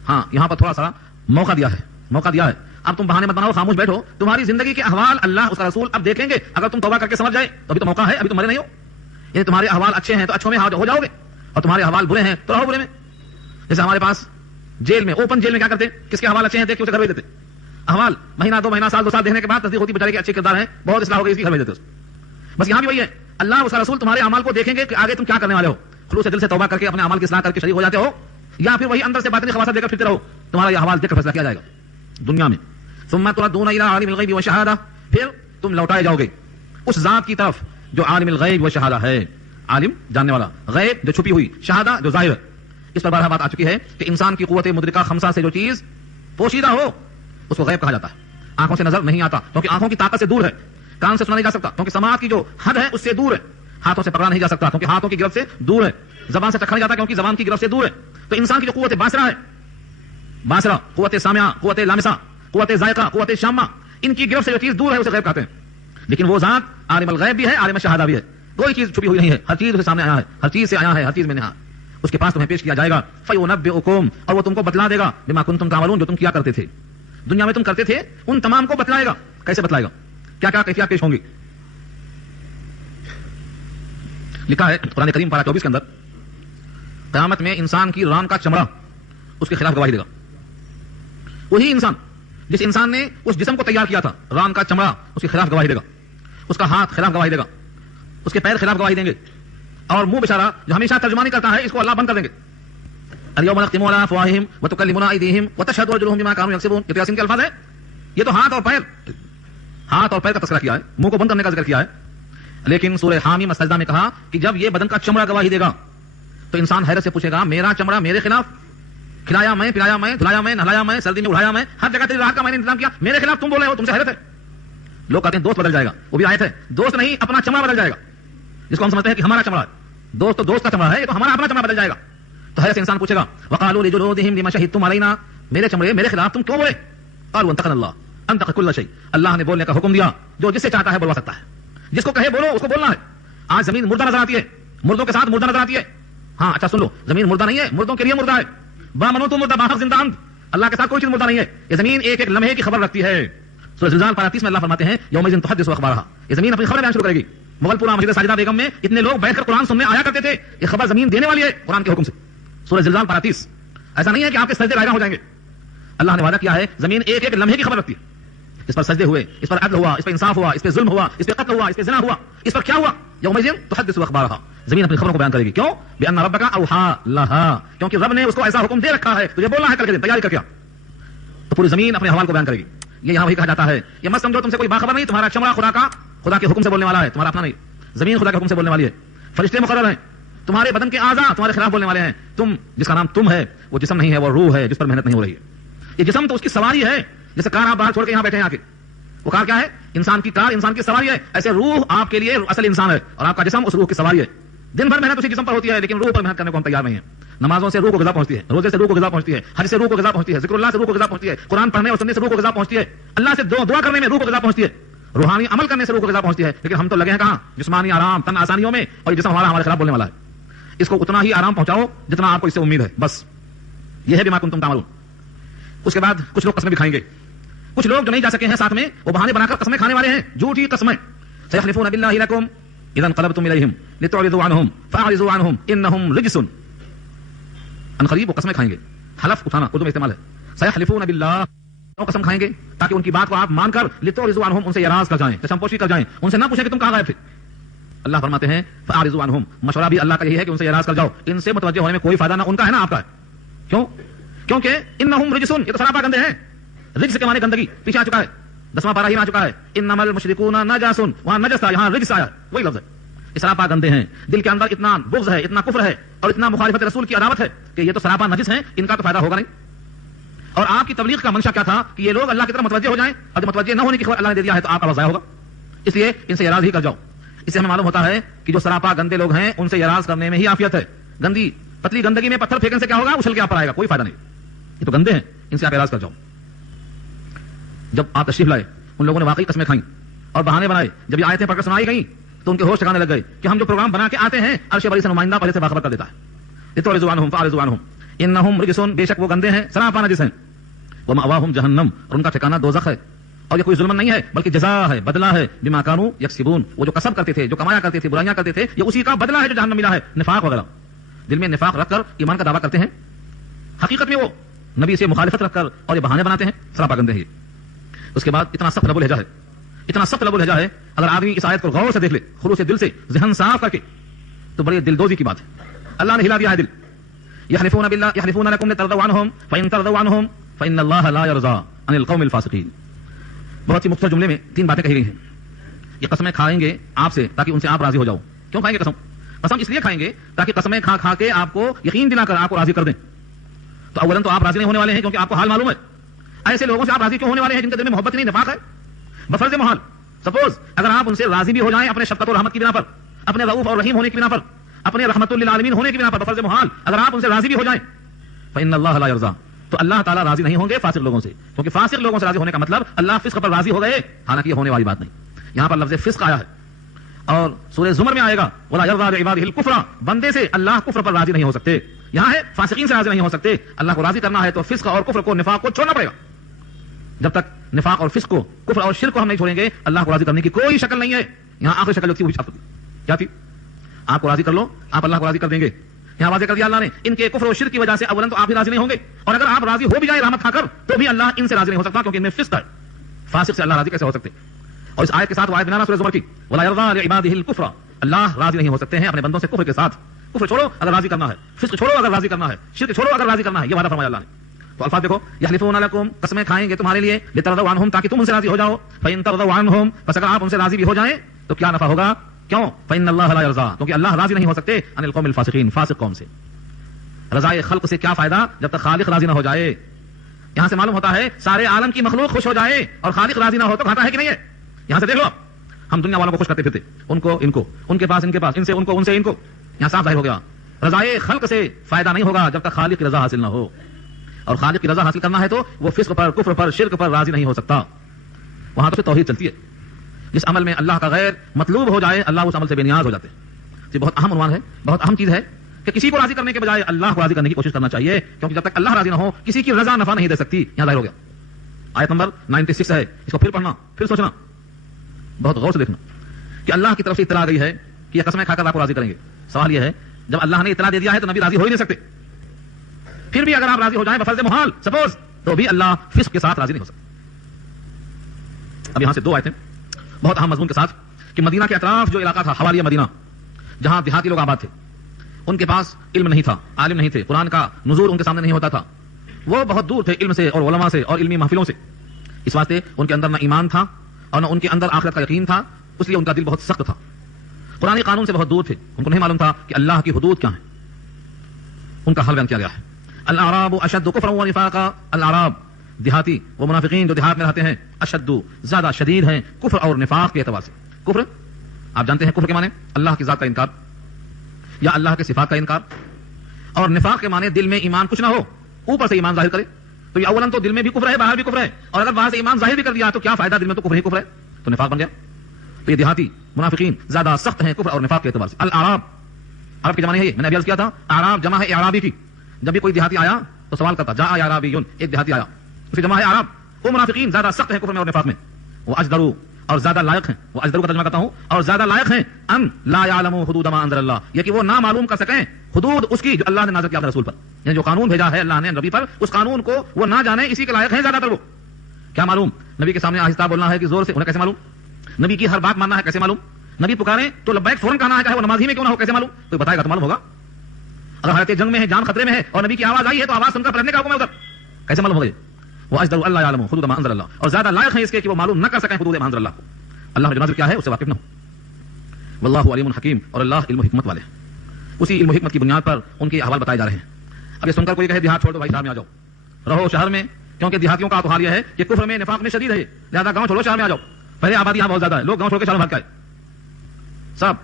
ہاں یہاں پر تھوڑا سا موقع دیا ہے، موقع دیا ہے. اب تم بہانے مت بناؤ، خاموش بیٹھو، تمہاری زندگی کے احوال اللہ اس کا رسول اب دیکھیں گے. اگر تم توبہ کر کے سمجھ جائے تو ابھی تو موقع ہے، ابھی تم مرے نہیں ہو. یعنی تمہارے احوال اچھے ہیں تو اچھوں میں ہو جاؤ گے، اور تمہارے احوال برے ہیں تو رہو برے میں. جیسے ہمارے پاس جیل میں، اوپن جیل میں کیا کرتے، کس کے احوال اچھے ہیں دیکھ کے اسے گھر بھیج دیتے. احوال مہینہ دو مہینہ سال دو سال دیکھنے کے بعد تصدیق ہوتی بیچارے کے اچھے کردار ہیں، بہت اصلاح ہو گئی، اس کی گھر بھیج دیتے. بس یہاں بھی وہی ہے، اللہ اس کا رسول تمہارے اعمال کو دیکھیں گے کہ آگے تم کیا کرنے والے ہو. خلوص دل سے توبہ کر کے اپنے اعمال کی اصلاح کر کے شریک ہو جاتے ہو، یا پھر وہی اندر سے باطنی خواصات دے کر پھرتے رہو. تمہارا یہ احوال دیکھ کر فیصلہ کیا جائے گا دنیا میں. ثم تردون الى عالم الغیب والشہادہ، پھر تم لوٹائے جاؤ گے اس ذات کی طرف جو عالم الغیب والشہادہ ہے. عالم جاننے والا، غیب جو چھپی ہوئی، شہادہ جو ظاہر ہے. اس پر بارہ بات آ چکی ہے کہ انسان کی قوت مدرکہ خمسہ سے جو چیز پوشیدہ ہو اس کو غیب کہا جاتا ہے. آنکھوں سے نظر نہیں آتا کیونکہ آنکھوں کی طاقت سے دور ہے. کان سے سنا نہیں جا سکتا کیونکہ سماعت کی جو حد ہے اس سے دور ہے. ہاتھوں سے پکڑا نہیں جا سکتا کیونکہ ہاتھوں کی گرفت سے دور ہے. زبان سے چکھا نہیں جاتا کیونکہ زبان کی گرفت سے دور ہے. تو انسان کی جو قوت باصرہ ہے، باصرہ، قوت سامعہ، قوت لامسہ، قوت ذائقہ، قوت شامہ، ان کی گرفت سے جو چیز دور ہے اسے غیب کہتے ہیں. لیکن وہ ذات عالم الغیب بھی ہے، عالم الشہادہ بھی ہے. کوئی چیز چھپی ہوئی نہیں ہے، ہر چیز اس کے سامنے آیا ہے، ہر چیز سے آیا ہے، ہر چیز میں نہا اس کے پاس تمہیں پیش کیا جائے گا. فَيُنَبِّئُكُمْ، اور وہ تم کو بتلا دے گا بما کنتم تعملون، جو تم کیا کرتے تھے دنیا میں، تم کرتے تھے ان تمام کو بتلائے گا. کیسے بتلائے گا؟ کیا کیا کیفیات پیش ہوں گی؟ لکھا ہے قرآن کریم پارہ 24 کے اندر، قیامت میں انسان کی ران کا چمڑا اس کے خلاف گواہی دے گا. وہی انسان جس انسان نے اس جسم کو تیار کیا تھا، ران کا چمڑا اس کے خلاف گواہی دے گا، اس کا ہاتھ خلاف گواہی دے گا، اس کے پیر خلاف گواہی دیں گے. اور منہ بیچارہ جو ہمیشہ ترجمانی کرتا ہے اس کو اللہ بند کر دیں گے. اليوم نختم على افواههم وتكلمنا ايديهم وتشهد ارجلهم بما كانوا يكسبون. یہ تو یاسین کے الفاظ ہیں. یہ تو ہاتھ اور پیر کا تذکرہ کیا ہے، منہ کو بند کرنے کا ذکر کیا ہے. لیکن سورہ حامیم السجدہ میں کہا کہ جب یہ بدن کا چمڑا گواہی دے گا تو انسان حیرت سے پوچھے گا میرا چمڑا میرے خلاف، کھلایا میں، پلایا میں، دھلایا میں، نہلایا میں، سردی میں اڑایا میں، ہر جگہ تیری راحت کا میں نے انتظام کیا، میرے خلاف تم بول رہے ہو، تم سے حیرت ہے. لوگ کہتے ہیں دوست بدل جائے گا، وہ بھی آیت ہے. دوست نہیں، اپنا چمڑا بدل جائے گا، جس کو ہم سمجھتے ہیں کہ ہمارا چمڑا ہے. دوست تو دوست کا چمڑا ہے، یہ تو ہمارا اپنا چمڑا بدل جائے گا. تو حیرت سے انسان پوچھے گا وقالوا لجلودهم لما شهدتم علينا، میرے چمڑے میرے خلاف تم کیوں بولے؟ قالوا انطقنا الله انطق كل شيء، اللہ نے بولنے کا حکم دیا، جو جس سے چاہتا ہے بلوا سکتا ہے، جس کو کہے بولو اس کو بولنا ہے. آج زمین مردہ نظر آتی ہے، مردوں کے ساتھ مردہ نظر آتی ہے. ہاں اچھا سن لو، زمین مردہ نہیں ہے، مردوں کے لیے مردہ ہے. بامنو تم مردہ باحق زندہ انت، اللہ کے ساتھ کوئی چیز مردہ نہیں ہے. یہ زمین ایک ایک لمحے کی خبر رکھتی ہے. سورہ زلزال پارہ 30 میں اللہ فرماتے ہیں یومئذ تحدث اخبارها، یہ زمین اپنی خبر بیان شروع کرے گی. مغل پورہ مسجد ساجدہ بیگم میں اتنے لوگ بیٹھ کر قرآن سننے آیا کرتے تھے. یہ خبر زمین دینے والی ہے قرآن کے حکم سے. سورہ زلزال پارہ 30. ایسا نہیں ہے کہ آپ کے سجدے رائگاں ہو جائیں گے. اللہ نے وعدہ کیا ہے زمین ایک ایک لمحے کی خبر رکھتی ہے. اس پر سجدے ہوئے، اس پر عدل ہوا، اس پر انصاف ہوا، اس پہ ظلم ہوا، اس پہ قتل ہوا، اس پہ زنا ہوا، اس پر کیا ہوا؟ یومئذ تحدث اخبارها، زمین اپنی خبروں کو بیان کرے گی. کیوں؟ بان ربک اوحى لها، کیونکہ رب نے اس کو ایسا حکم دے رکھا ہے، تجھے بولنا ہے کل کے دن، تیاری کر کے. تو پوری زمین اپنے حوال کو بیان کرے گی. یہ یہاں وہی کہا جاتا ہے یہ مت سمجھو تم سے کوئی باخبر نہیں، تمہارا چمڑا خدا کے حکم سے بولنے والا ہے، تمہارا اپنا نہیں. زمین خدا کے حکم سے بولنے والی ہے، فرشتے مقرر ہیں، تمہارے بدن کے اعضاء تمہارے خلاف بولنے والے ہیں. تم جس کا نام تم ہے وہ جسم نہیں ہے، وہ روح ہے جس پر محنت نہیں ہو رہی ہے. یہ جسم تو اس کی سواری ہے، جیسے کار آپ باہر چھوڑ کے یہاں بیٹھے ہیں آ کے، وہ کار کیا ہے؟ انسان کی کار، انسان کی سواری ہے. ایسے روح آپ کے لیے اصل انسان ہے اور آپ کا جسم اس روح کی سواری ہے. دن بھر محنت اسی جسم پر ہوتی ہے لیکن روح پر محنت کرنے کو ہم تیار نہیں ہیں. نمازوں سے روح کو غذا پہنچتی ہے، روزے سے روح کو غذا پہنچتی ہے، حج سے روح کو غذا پہنچتی ہے، ذکر اللہ سے روح کو غذا پہنچتی ہے، قرآن پڑھنے اور سننے سے روح کو غذا پہنچتی ہے، اللہ سے دعا کرنے میں روح کو غذا پہنچتی ہے، روحانی عمل کرنے سے روح کو غذا پہنچتی ہے. لیکن ہم تو لگے ہیں کہاں؟ جسمانی آرام، تن آسانیوں میں، اور یہ جسم ہمارے خلاف بولنے والا ہے. اس کو اتنا ہی آرام پہنچاؤ جتنا آپ کو اس سے امید ہے. بس یہ ہے بما کنتم تعملون. اس کے بعد کچھ لوگ قسمیں بھی کھائیں گے. کچھ لوگ جو نہیں جا سکے ہیں ساتھ میں، وہ بہانے بنا کر قسمیں کھانے والے ہیں، جھوٹی قسمیں. سيحلفون بالله لكم اذا انقلبتم اليهم لتعرضوا عنهم فاعرضوا عنهم انهم رجس. ان قریب وہ قسمیں کھائیں گے. حلف اٹھانا اردو میں استعمال ہے. سيحلفون بالله، قسم کھائیں گے تاکہ ان کی بات کو آپ مان کر لتعرضوا عنهم ان سے اعراض کر جائیں، چشم پوشی کر جائیں، ان سے نہ پوچھیں کہ تم کہاں غائب تھے. اللہ فرماتے ہیں فاعرضوا عنهم، مشورہ بھی اللہ کا یہی ہے کہ ان سے اعراض کر جاؤ. ان سے متوجہ ہونے میں کوئی فائدہ نہ ان کا ہے نہ آپ کا ہے. کیوں؟ کیونکہ انہم رجسون، یہ تو سراپا گندے ہیں. رجس کے معنی گندگی پیچھے آ چکا ہے، 10واں پارہ ہی آ چکا ہے. انما المشركون نجس، وہاں نجس تھا، یہاں رجس آیا، وہی لفظ ہے. یہ سراپا گندے ہیں. دل کے اندر اتنا بغض ہے، اتنا کفر ہے اور اتنا مخالفت رسول کی عداوت ہے کہ یہ تو سراپا نجس ہیں، ان کا تو فائدہ ہوگا نہیں. اور آپ کی تبلیغ کا منشا کیا تھا کہ یہ لوگ اللہ کی طرف متوجہ ہو جائیں، اور جب متوجہ نہ ہونے کی خبر اللہ نے دے دیا ہے تو آپ کا ضائع ہوگا. اس لیے ان سے اعراض ہی کر جاؤ. اس سے ہمیں معلوم ہوتا ہے کہ جو سراپا گندے لوگ ہیں ان سے اعراض کرنے میں ہی عافیت ہے. گندی پتلی گندگی میں پتھر پھینکنے سے کیا ہوگا؟ اچھل کے آپ پر آئے گا، کوئی فائدہ نہیں. یہ تو گندے ہیں، ان سے آپ اعراض کر جاؤ. جب آپ تشریف لائے ان لوگوں نے واقعی قسمیں کھائیں اور بہانے بنائے. جب یہ آیتیں پڑھ کر سنائی گئیں تو ان کے ہوش ٹھکانے لگ گئے کہ ہم جو پروگرام بنا کے آتے ہیں عرش بری سے نمائندہ پہلے سے باخبر کر دیتا ہے. لتعرضوا عنهم فاعرضوا عنهم انهم رجس، بے شک وہ گندے ہیں، سراپا نجس ہیں. ومأواهم جہنم، اور ان کا ٹھکانہ دوزخ ہے. اور یہ کوئی ظلم نہیں ہے بلکہ جزا ہے، بدلہ ہے. بما كانوا يكسبون، وہ جو کسب کرتے تھے، جو کمایا کرتے تھے، برائیاں کرتے تھے، یہ اسی کا بدلہ ہے جو جہنم ملا ہے. نفاق وغیرہ، دل میں نفاق رکھ کر ایمان کا دعویٰ کرتے ہیں، حقیقت میں وہ نبی سے مخالفت رکھ کر اور یہ بہانے بناتے ہیں، سراپا گندے ہیں. اس کے بعد اتنا سخت لب الہجا ہے، اتنا سخت لب الہجا ہے، اگر آدمی اس آیت کو غور سے دیکھ لے، خلوص دل سے، ذہن صاف کر کے، تو بڑی دل دوزی کی بات ہے. اللہ نے ہلا دیا ہے دل. يحلفون بالله يحلفون لكم لترضوا عنهم فإن ترضوا عنهم فإن الله لا يرضى عن القوم الفاسقين. بہت ہی مختصر جملے میں 3 باتیں کہی گئی ہیں. یہ قسمیں کھائیں گے آپ سے تاکہ ان سے آپ راضی ہو جاؤ. کیوں کھائیں گے قسم؟ قسم اس لیے کھائیں گے تاکہ قسمیں کھا کھا کے آپ کو یقین دلا کر آپ کو راضی کر دیں. تو اولاً تو آپ راضی نہیں ہونے والے ہیں کیونکہ آپ کو حال معلوم ہے. ایسے لوگوں سے آپ راضی کیوں ہونے والے ہیں جن کے دل میں محبت نہیں، نفاق ہے؟ بفرض محال سپوز اگر آپ ان سے راضی بھی ہو جائیں اپنے شفقت و رحمت کی بنا پر، اپنے رؤوف اور رحیم ہونے کی بنا پر، اپنے رحمت للعالمین ہونے کی بنا پر، بفرض محال اگر آپ ان سے راضی بھی ہو جائیں فإن اللہ لا یرضى، تو اللہ تعالیٰ راضی نہیں ہوں گے فاسق لوگوں سے، کیونکہ فاسق لوگوں سے راضی ہونے کا مطلب اللہ فسق پر راضی ہو گئے، حالانکہ یہ ہونے والی بات نہیں. یہاں پر لفظ فسق آیا ہے اور سورہ زمر میں آئے گا ولا یرضى لعباده الکفر، بندے سے اللہ کفر پر راضی نہیں ہو سکتے. یہاں ہے فاسقین سے راضی نہیں ہو سکتے. اللہ کو راضی کرنا ہے تو فسق اور کفر کو، نفاق کو چھوڑنا پڑے گا. جب تک نفاق اور فسق کو، کفر اور شرک کو ہم نہیں چھوڑیں گے اللہ کو راضی کرنے کی کوئی شکل نہیں ہے. یہاں آخری شکل جو تھی وہ کیا تھی؟ آپ کو راضی کر لو آپ اللہ کو راضی کر دیں گے. یہاں واضح کر دیا اللہ نے ان کے کفر و شرک کی وجہ سے اولا تو آپ ہی راضی نہیں ہوں گے، اور اگر آپ راضی ہو بھی جائیں رحمت کھا کر تو بھی اللہ ان سے راضی نہیں ہو سکتا، کیونکہ ان میں فسق ہے. فاسق سے اللہ راضی کیسے ہو سکتے؟ اور اس آیت کے ساتھ وہ آیت بنانا سورہ زمر کی ولا یرضى لعباده الکفر، اللہ راضی نہیں ہو سکتے ہیں اپنے بندوں سے کفر کے ساتھ. کفر چھوڑو اگر راضی کرنا ہے، فسق چھوڑو اگر راضی کرنا ہے، شرک چھوڑو اگر راضی کرنا ہے، یہ وعدہ فرمایا اللہ نے. تو الفاظ دیکھو، یحلفون لکم، قسمیں کھائیں گے تمہارے لیے، لترضوا عنہم، تاکہ تم ان سے راضی ہو جاؤ. فإن ترضوا عنہم، بس اگر آپ ان سے راضی بھی ہو جائیں تو کیا نفع ہوگا؟ کیوں؟ فإن اللہ لا یرضى، کیونکہ اللہ راضی نہیں ہو سکتے عن القوم الفاسقین، فاسق قوم سے. رضائے خلق سے کیا فائدہ جب تک خالق راضی نہ ہو جائے؟ یہاں سے معلوم ہوتا ہے سارے عالم کی مخلوق خوش ہو جائے اور خالق راضی نہ ہو تو گھاٹا ہے کہ نہیں ہے؟ یہاں سے دیکھ لو، ہم دنیا والوں کو خوش کرتے پھرتے، ان کو ان کو، ان کے پاس ان کے پاس، ان سے ان کو، ان سے ان کو. یہاں صاف ظاہر ہو گیا رضائے خلق سے فائدہ نہیں ہوگا جب تک خالق کی رضا حاصل نہ ہو. اور خالق کی رضا حاصل کرنا ہے تو وہ فسق پر، کفر پر، شرک پر راضی نہیں ہو سکتا. وہاں تو توحید چلتی ہے. جس عمل میں اللہ کا غیر مطلوب ہو جائے اللہ اس عمل سے بے نیاز ہو جاتے ہیں. یہ بہت اہم عنوان ہے، بہت اہم چیز ہے کہ کسی کو راضی کرنے کے بجائے اللہ کو راضی کرنے کی کوشش کرنا چاہیے، کیونکہ جب تک اللہ راضی نہ ہو کسی کی رضا نفع نہیں دے سکتی. یہاں ظاہر ہو گیا. آیت نمبر 96 ہے، اس کو پھر پڑھنا، پھر سوچنا، بہت غور سے دیکھنا کہ اللہ کی طرف سے اطلاع گئی ہے کہ یہ قسمیں کھا کر آپ کو راضی کریں گے. سوال یہ ہے جب اللہ نے اطلاع دے دیا ہے تو نبی راضی ہو ہی نہیں سکتے، پھر بھی اگر آپ راضی ہو جائیں بفرض محال سپوز تو بھی اللہ فسق کے ساتھ راضی نہیں ہو سکتا. اب یہاں سے دو آیتیں بہت اہم مضمون کے ساتھ کہ مدینہ کے اطراف جو علاقہ تھا حوالیہ مدینہ، جہاں دیہاتی لوگ آباد تھے، ان کے پاس علم نہیں تھا، عالم نہیں تھے، قرآن کا نزول ان کے سامنے نہیں ہوتا تھا، وہ بہت دور تھے علم سے اور علماء سے اور علمی محفلوں سے. اس واسطے ان کے اندر نہ ایمان تھا اور نہ ان کے اندر آخرت کا یقین تھا، اس لیے ان کا دل بہت سخت تھا، قرآن قانون سے بہت دور تھے. ان کو نہیں معلوم تھا کہ اللہ کی حدود کیا ہیں. ان کا حل بیان کیا گیا ہے، الاعراب اشد کفرا ونفاقا، الاعراب دیہاتی وہ منافقین جو دیہات میں رہتے ہیں، اشد زیادہ شدید ہیں کفر اور نفاق کے اعتبار سے. کفر آپ جانتے ہیں کفر کے معنی اللہ کی ذات کا انکار یا اللہ کے صفات کا انکار، اور نفاق کے معنی دل میں ایمان کچھ نہ ہو، اوپر سے ایمان ظاہر کرے. تو یہ اولاً تو دل میں بھی کفر ہے، باہر بھی کفر ہے، اور اگر باہر سے ایمان ظاہر بھی کر دیا تو کیا فائدہ، دل میں تو کفر ہی کفر ہے، تو نفاق بن گیا. تو یہ دیہاتی منافقین زیادہ سخت ہیں کفر اور نفاق کے اعتبار سے. الاعراب، عرب کے زمانے ہے، میں نے ابھی عرض کیا تھا اعراب جمع ہے اعرابی کی. جب بھی کوئی دیہاتی آیا تو سوال کرتا جاء اعرابیون، ایک دیہاتی آیا، اس کی جمع ہے اعراب. وہ منافقین زیادہ سخت ہیں کفر میں اور نفاق میں. وہ اجدروا، اور زیادہ لائق ہیں، وہ اجدروا کا ترجمہ کرتا ہوں، اور زیادہ لائق ہیں ان لا يعلموا حدود ما انزل اللہ، یہ کہ وہ نہ معلوم کر سکیں حدود اس کی جو اللہ نے نازل کیا اپنے رسول پر، یعنی جو قانون بھیجا ہے اللہ نے نبی پر، اس قانون کو وہ نہ جانے، اسی کے لائق ہیں زیادہ تر. وہ کیا معلوم؟ نبی کے سامنے آہستہ بولنا ہے کہ زور سے، انہیں کیسے معلوم؟ نبی کی ہر بات ماننا ہے کیسے معلوم؟ نبی پکارے تو لبیک فوراً کہنا ہے، چاہے وہ نماز ہی میں کیوں نہ ہو، کیسے معلوم؟ کوئی بتائے گا تو معلوم ہوگا. اگر حالت جنگ میں ہے، جان خطرے میں ہے اور نبی کی آواز آئی ہے تو آواز سن کر پلٹنے کا حکم ہے ادھر، کیسے معلوم ہوگا؟ وہ اجدر اللہ یعلم حدود ما انزل اللہ، اور زیادہ لائق ہیں اس کے کہ وہ معلوم نہ کر سکیں حدود ما انزل اللہ کو، اللہ نے جو نازل کیا ہے اس سے واقف نہ ہو. واللہ علیم حکیم، اور اللہ علم و حکمت والے. اسی علم و حکمت کی بنیاد پر ان کے احوال بتائے جا رہے ہیں. اب یہ سن کر کوئی کہے دیہات چھوڑ دو بھائی، شہر میں آ جاؤ، رہو شہر میں، کیونکہ دیہاتیوں کا تو حال یہ ہے کہ کفر میں نفاق میں شدید ہے، لہذا گاؤں چھوڑو شہر میں آ جاؤ. پہلے آبادی یہاں بہت زیادہ ہے، لوگ گاؤں چھوڑ کے شہر بھاگ کے آئے. صاحب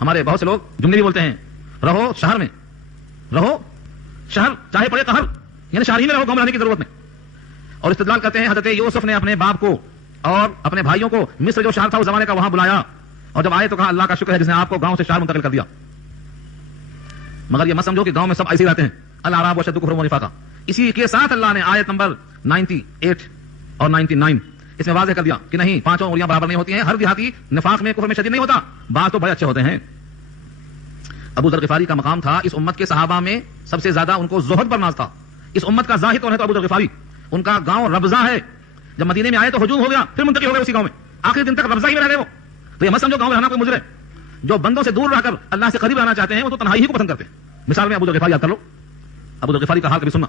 ہمارے بہت سے لوگ جملے بھی بولتے ہیں رہو شہر میں، رہو شہر چاہے پڑے قہر، یعنی شہر ہی میں رہو، گاؤں میں رہنے کی ضرورت نہیں. اور استدلال کرتے ہیں حضرت یوسف نے اپنے باپ کو اور اپنے بھائیوں کو مصر جو شہر تھا اس زمانے کا وہاں بلایا، اور جب آئے تو کہا اللہ کا شکر ہے جس نے آپ کو گاؤں سے شہر منتقل کر دیا. مگر یہ مت سمجھو کہ گاؤں میں سب ایسے ہی رہتے ہیں. الاعراب اشد کفرا ونفاقا، اسی کے ساتھ اللہ نے آیت نمبر 98 اور 99 اس میں واضح کر دیا کہ نہیں، پانچوں انگلیاں برابر نہیں ہوتی ہیں. ہر دیہاتی نفاق میں کفر میں شدید نہیں ہوتا، بعض تو بڑے اچھے ہوتے ہیں. ابو ذر غفاری کا مقام تھا اس امت کے صحابہ میں سب سے زیادہ ان کو زہد پر ناز تھا. اس امت کا زاہد کون ہے تو ابو ذر غفاری. ان کا گاؤں ربضہ ہے، جب مدینے میں آئے تو ہجوم ہو گیا، پھر منتقل ہو گئے اسی گاؤں میں، آخری دن تک ربضہ ہی میں رہ گئے وہ. تو یہ مت سمجھو گاؤں میں رہنا کوئی مجرم ہے. جو بندوں سے دور رہ کر اللہ سے قریب رہنا چاہتے ہیں وہ تو تنہائی ہی کو پسند کرتے ہیں. مثال میں ابو ذر غفاری یاد کر لو. ابو ذر غفاری کا حال کبھی سننا،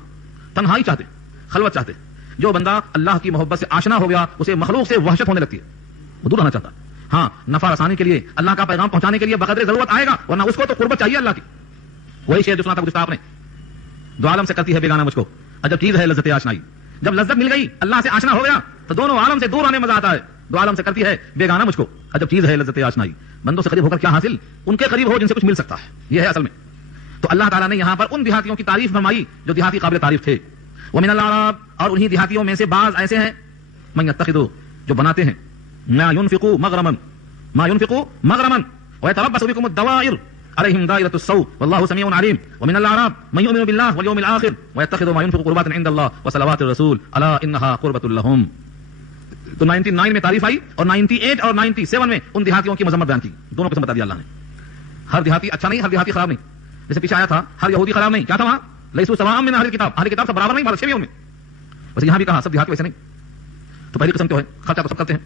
تنہائی چاہتے، خلوت چاہتے. جو بندہ اللہ کی محبت سے آشنا ہو گیا اسے مخلوق سے وحشت ہونے لگتی ہے، وہ دور رہنا چاہتا. ہاں نفع رسانی کے لیے، اللہ کا پیغام پہنچانے کے لیے بقدر ضرورت آئے گا، ورنہ اس کو تو قربت چاہیے اللہ کی. وہی شعر جو سنا تھا گزشتہ آپ نے، دو عالم سے کرتی ہے بیگانہ مجھ کو، عجب چیز ہے لذت آشنائی. جب لذت مل گئی, اللہ سے آشنا ہو گیا, تو دونوں عالم سے دور آنے مزہ آتا ہے. دو عالم سے کرتی ہے بیگانہ مجھ کو, عجب چیز ہے لذت آشنائی. بندوں سے قریب ہو کر کیا حاصل, ان کے قریب ہو جن سے کچھ مل سکتا ہے, یہ ہے اصل میں. تو اللہ تعالیٰ نے یہاں پر ان دیہاتیوں کی تعریف فرمائی جو دیہاتی قابل تعریف تھے. ومن الاعراب, اور انہی دیہاتیوں میں سے بعض ایسے ہیں, من یتخذ, جو بناتے ہیں, ما ينفقوا مغرما ويتربص بكم الدوائر عليهم دائرة السوء والله سميع عليم. ومن الاعراب من يؤمن بالله واليوم الآخر ويتخذ ما ينفق قربات عند الله وصلوات الرسول الا انها قربة لهم. تو 99 میں تعریف آئی, اور 98 اور 97 میں ان دیہاتیوں کی مذمت بیان کی. دونوں قسم بتا دیا اللہ نے. ہر دیہاتی اچھا نہیں, ہر دیہاتی خراب نہیں. جیسے پیچھے آیا تھا ہر یہودی خراب نہیں, کیا تھا وہاں, لیسوا سواء من اہل الکتاب, اہل کتاب سب برابر نہیں, بلکہ بھی ان میں. بس یہاں بھی کہا سب دیہاتی ویسے نہیں. تو پہلی قسم تو ہے خرچہ تو سب کرتے ہیں.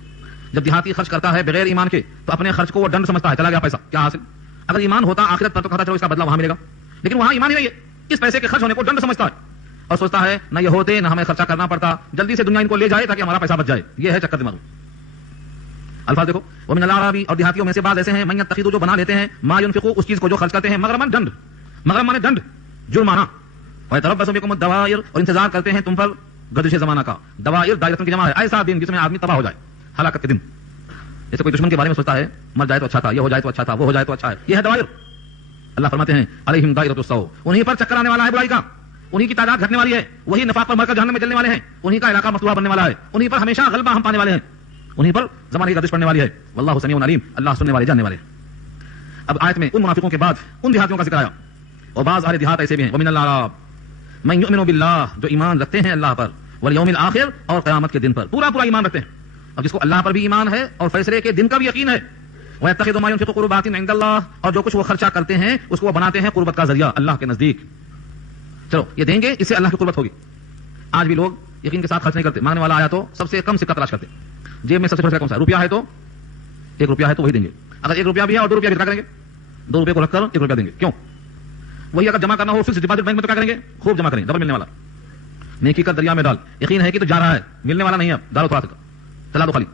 جب دیہاتی خرچ کرتا ہے بغیر ایمان کے, تو اپنے خرچ کو وہ ڈنڈ سمجھتا ہے, چلا گیا پیسہ, کیا حاصل. اگر ایمان ہوتا آخرت پر تو کہتا چلو اس کا بدلہ وہاں ملے گا, لیکن وہاں ایمان ہی نہیں ہے, اس پیسے کے خرچ ہونے کو ڈنڈ سمجھتا ہے, اور سوچتا ہے نہ یہ ہوتے نہ ہمیں خرچہ کرنا پڑتا, جلدی سے دنیا ان کو لے جائے تاکہ ہمارا پیسہ بچ جائے. یہ ہے چکر دماغ. الفاظ دیکھو, ومن الاعراب, اور دیہاتیوں میں سے بعض ایسے ہیں, من یتخذ, جو بنا لیتے ہیں, ما ينفقوا, اس چیز کو جو خرچ کرتے ہیں, مغرما, ڈنڈ, مغرم مانے ڈنڈ, جرمانہ, ويتربص بكم الدوائر, اور انتظار کرتے ہیں تم پر گردش زمانہ کا. دوائر دائرۃ کی جمع ہے, ایسا دن جس میں آدمی تباہ ہو جائے, ہلاکت کے دن. جیسے کوئی دشمن کے بارے میں سوچتا ہے مر جائے تو اچھا تھا, یہ ہو جائے تو اچھا تھا, وہ ہو جائے تو اچھا ہے, یہ ہے دوائر. اللہ فرماتے ہیں علیہم دائرۃ السوء, انہی پر چکر آنے والا ہے برائی کا, انہی کی تعداد گھٹنے والی ہے, وہی نفاق پر مر کر جہنم میں جلنے والے ہیں, انہی کا علاقہ مفتوحہ بننے والا ہے, انہی پر ہمیشہ غلبہ ہم پانے والے ہیں, انہی پر زمانے کی گردش پڑنے والی ہے. واللہ سمیع علیم, اللہ سننے والے جاننے والے. اب آیت میں ان منافقوں کے بعد ان دیہاتیوں کا ذکر آیا, اور بعض اہل دیہات ایسے بھی ہیں, ومن الاعراب من یؤمن باللہ, جو ایمان رکھتے ہیں اللہ پر, والیوم الآخر, اور قیامت کے دن پر پورا پورا ایمان رکھتے ہیں. اب جس کو اللہ پر بھی ایمان ہے اور فیصلے کے دن کا بھی یقین ہے, وَيَتَّخِذُ مَا يُنْفِقُ قُرُبَاتٍ عِندَ اللَّهِ, اور جو کچھ وہ خرچہ کرتے ہیں اس کو وہ بناتے ہیں قربت کا ذریعہ اللہ کے نزدیک. چلو یہ دیں گے, اس سے اللہ کی قربت ہوگی. آج بھی لوگ یقین کے ساتھ خرچ نہیں کرتے, مانگنے والا آیا تو سب سے کم سکہ تلاش کرتے, جیب میں سب سے خرچہ کون سا, روپیہ ہے تو 1 روپیہ ہے تو وہی دیں گے. اگر 1 روپیہ بھی ہے اور 2 روپیہ بھی کیا کریں گے, 2 روپے کو رکھ کر 1 روپیہ دیں گے. کیوں, وہی اگر جمع کرنا ہو فکس ڈپازٹ بینک میں تو کیا کریں گے, خوب جمع کریں, ڈبل ملنے والا. نیکی کا دریا میں ڈال, یقین ہے کہ تو جا رہا ہے, ملنے والا نہیں ہے, ڈالو تھوڑا سا, چلا دو خالی.